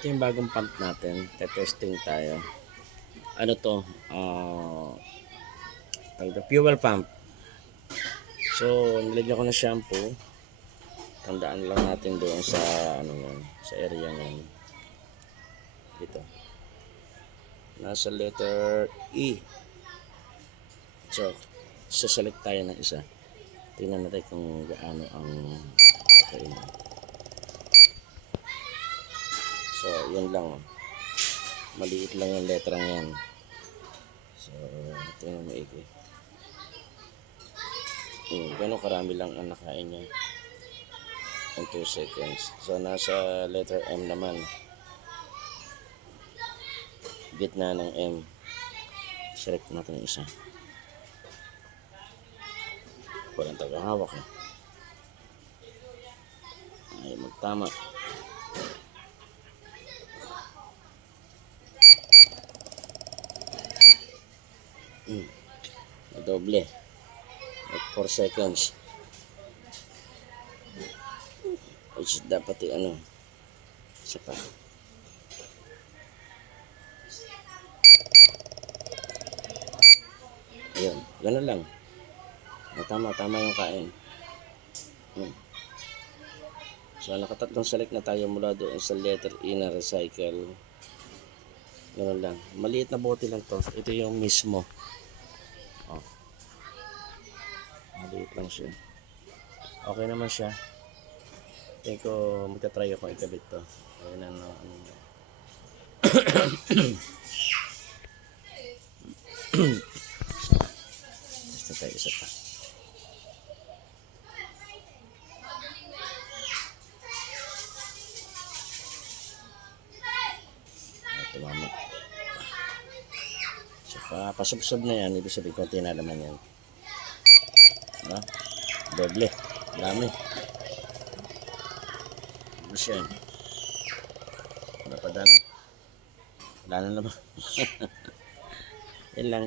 Ito yung bagong pump natin. Testing tayo. Ano to? The fuel pump. So, nilagyan ko na shampoo. Tandaan lang natin doon sa ano yan, sa area yan. Dito. Nasa letter E. So, saselect tayo ng isa. Tingnan natin kung gaano ang kakainin. So, yun lang. Maliit lang yung letrang yan. So, tingnan mo iki. Gano'ng karami lang ang nakain niya in 2 seconds. So, nasa letter M naman. Gitna ng M. Select natin yung isa. Walang tagahawak eh. Ay, magtama. Doble. Like 4 seconds. Which dapat ano. Isa pa. Ayun. Ganun lang. Tama yung kain. So, nakatatlong select na tayo mula doon sa letter E na recycle. Ganun lang. Maliit na bote lang to. Ito yung mismo. Maliit lang siya. Okay naman siya. Think ko magta-try ako ikabit to. Ayun ano. Basta tayo isa pa. Tumama. So, pasubsob na yan. Ibig sabihin konti na naman yan. Doble. Dami. Mas yan. Wala pa dami. Wala na naman. Yan lang.